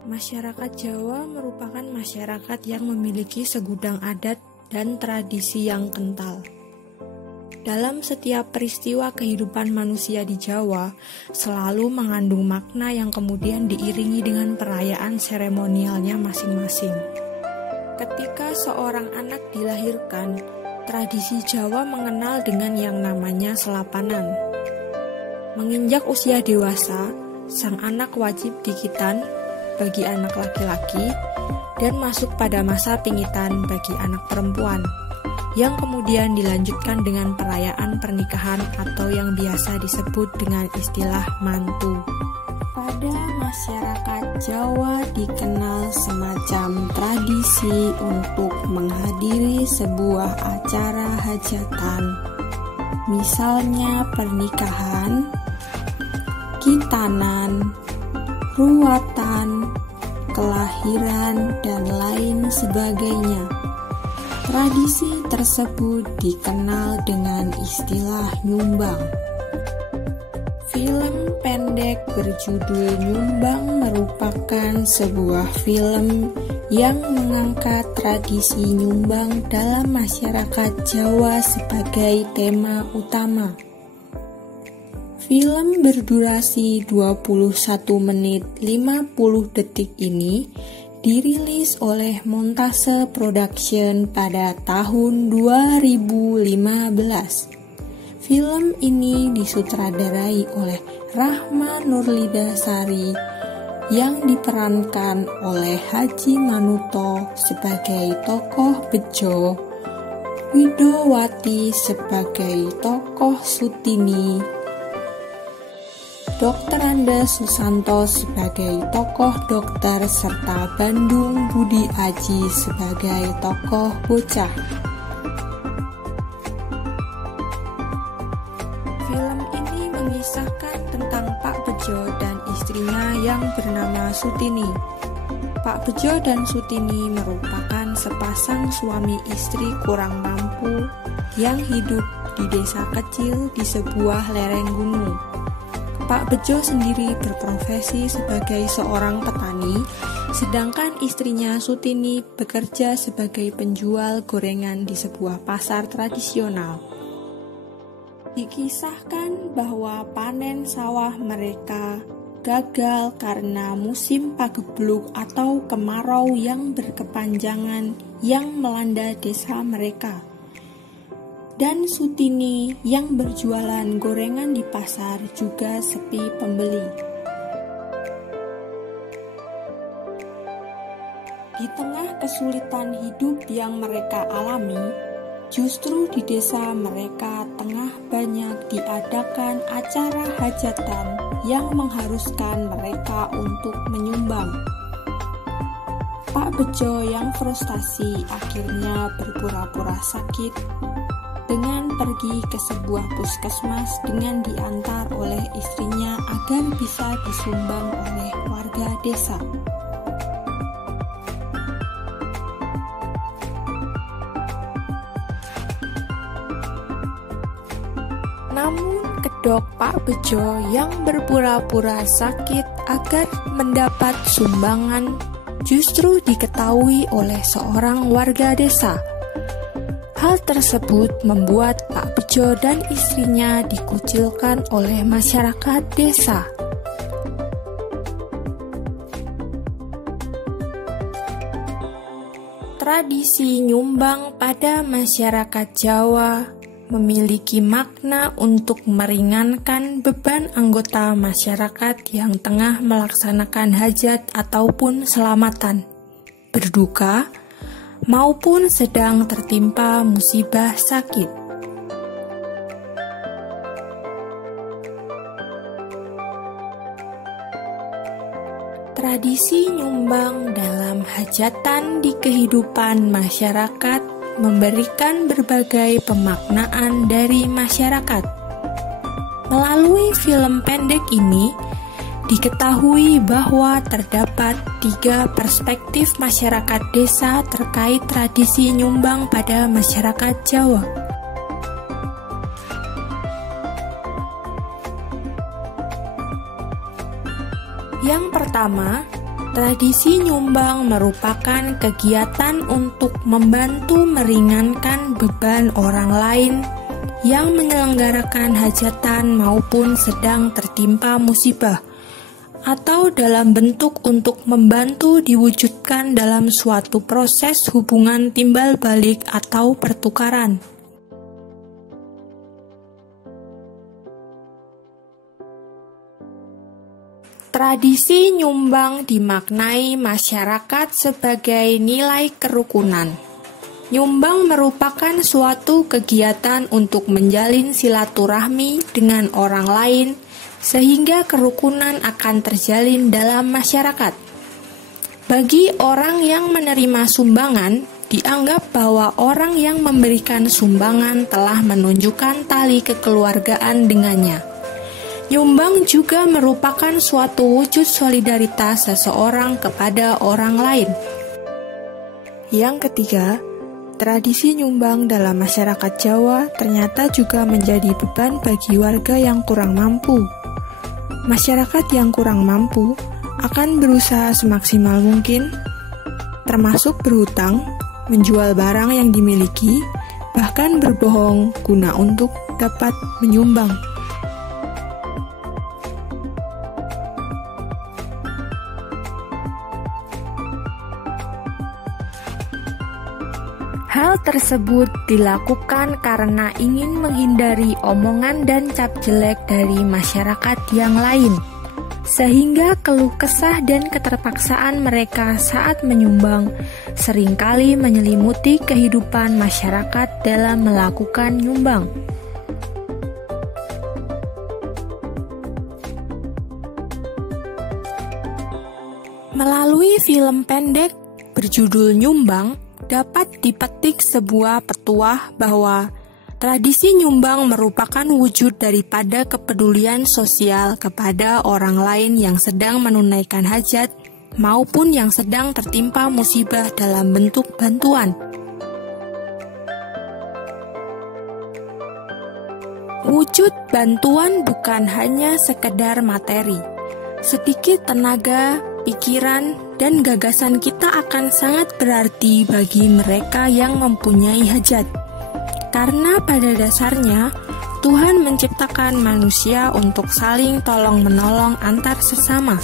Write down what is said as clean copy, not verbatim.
Masyarakat Jawa merupakan masyarakat yang memiliki segudang adat dan tradisi yang kental. Dalam setiap peristiwa kehidupan manusia di Jawa, selalu mengandung makna yang kemudian diiringi dengan perayaan seremonialnya masing-masing. Ketika seorang anak dilahirkan, tradisi Jawa mengenal dengan yang namanya selapanan. Menginjak usia dewasa, sang anak wajib dikitan bagi anak laki-laki dan masuk pada masa pingitan bagi anak perempuan, yang kemudian dilanjutkan dengan perayaan pernikahan atau yang biasa disebut dengan istilah mantu. Pada masyarakat Jawa dikenal semacam tradisi untuk menghadiri sebuah acara hajatan, misalnya pernikahan, khitanan, ruatan, kelahiran, dan lain sebagainya. Tradisi tersebut dikenal dengan istilah nyumbang. Film pendek berjudul Nyumbang merupakan sebuah film yang mengangkat tradisi nyumbang dalam masyarakat Jawa sebagai tema utama. Film berdurasi 21 menit 50 detik ini dirilis oleh Montase Production pada tahun 2015. Film ini disutradarai oleh Rahma Nurlidasari yang diperankan oleh Haji Manuto sebagai tokoh Bejo, Widowati sebagai tokoh Sutini, Dr. Anda Susanto sebagai tokoh dokter, serta Bandung Budi Aji sebagai tokoh bocah. Film ini mengisahkan tentang Pak Bejo dan istrinya yang bernama Sutini. Pak Bejo dan Sutini merupakan sepasang suami istri kurang mampu yang hidup di desa kecil di sebuah lereng gunung. Pak Bejo sendiri berprofesi sebagai seorang petani, sedangkan istrinya Sutini bekerja sebagai penjual gorengan di sebuah pasar tradisional. Dikisahkan bahwa panen sawah mereka gagal karena musim pagebluk atau kemarau yang berkepanjangan yang melanda desa mereka. Dan Sutini yang berjualan gorengan di pasar juga sepi pembeli. Di tengah kesulitan hidup yang mereka alami, justru di desa mereka tengah banyak diadakan acara hajatan yang mengharuskan mereka untuk menyumbang. Pak Bejo yang frustasi akhirnya berpura-pura sakit dengan pergi ke sebuah puskesmas dengan diantar oleh istrinya agar bisa disumbang oleh warga desa. Namun kedok Pak Bejo yang berpura-pura sakit agar mendapat sumbangan justru diketahui oleh seorang warga desa. Hal tersebut membuat Pak Bejo dan istrinya dikucilkan oleh masyarakat desa. Tradisi nyumbang pada masyarakat Jawa memiliki makna untuk meringankan beban anggota masyarakat yang tengah melaksanakan hajat ataupun selamatan, berduka, maupun sedang tertimpa musibah sakit. Tradisi nyumbang dalam hajatan di kehidupan masyarakat memberikan berbagai pemaknaan dari masyarakat. Melalui film pendek ini, diketahui bahwa terdapat 3 perspektif masyarakat desa terkait tradisi nyumbang pada masyarakat Jawa. Yang pertama, Tradisi nyumbang merupakan kegiatan untuk membantu meringankan beban orang lain yang menyelenggarakan hajatan maupun sedang tertimpa musibah, atau dalam bentuk untuk membantu diwujudkan dalam suatu proses hubungan timbal balik atau pertukaran. Tradisi nyumbang dimaknai masyarakat sebagai nilai kerukunan. Nyumbang merupakan suatu kegiatan untuk menjalin silaturahmi dengan orang lain, sehingga kerukunan akan terjalin dalam masyarakat. Bagi orang yang menerima sumbangan, dianggap bahwa orang yang memberikan sumbangan telah menunjukkan tali kekeluargaan dengannya. Nyumbang juga merupakan suatu wujud solidaritas seseorang kepada orang lain. Yang ketiga, tradisi nyumbang dalam masyarakat Jawa ternyata juga menjadi beban bagi warga yang kurang mampu. Masyarakat yang kurang mampu akan berusaha semaksimal mungkin, termasuk berhutang, menjual barang yang dimiliki, bahkan berbohong guna untuk dapat menyumbang. Hal tersebut dilakukan karena ingin menghindari omongan dan cap jelek dari masyarakat yang lain, sehingga keluh kesah dan keterpaksaan mereka saat menyumbang seringkali menyelimuti kehidupan masyarakat dalam melakukan nyumbang. Melalui film pendek berjudul Nyumbang, dapat dipetik sebuah petuah bahwa tradisi nyumbang merupakan wujud daripada kepedulian sosial kepada orang lain yang sedang menunaikan hajat maupun yang sedang tertimpa musibah dalam bentuk bantuan. Wujud bantuan bukan hanya sekedar materi. Sedikit tenaga, pikiran, dan gagasan kita akan sangat berarti bagi mereka yang mempunyai hajat. Karena pada dasarnya, Tuhan menciptakan manusia untuk saling tolong-menolong antar sesama.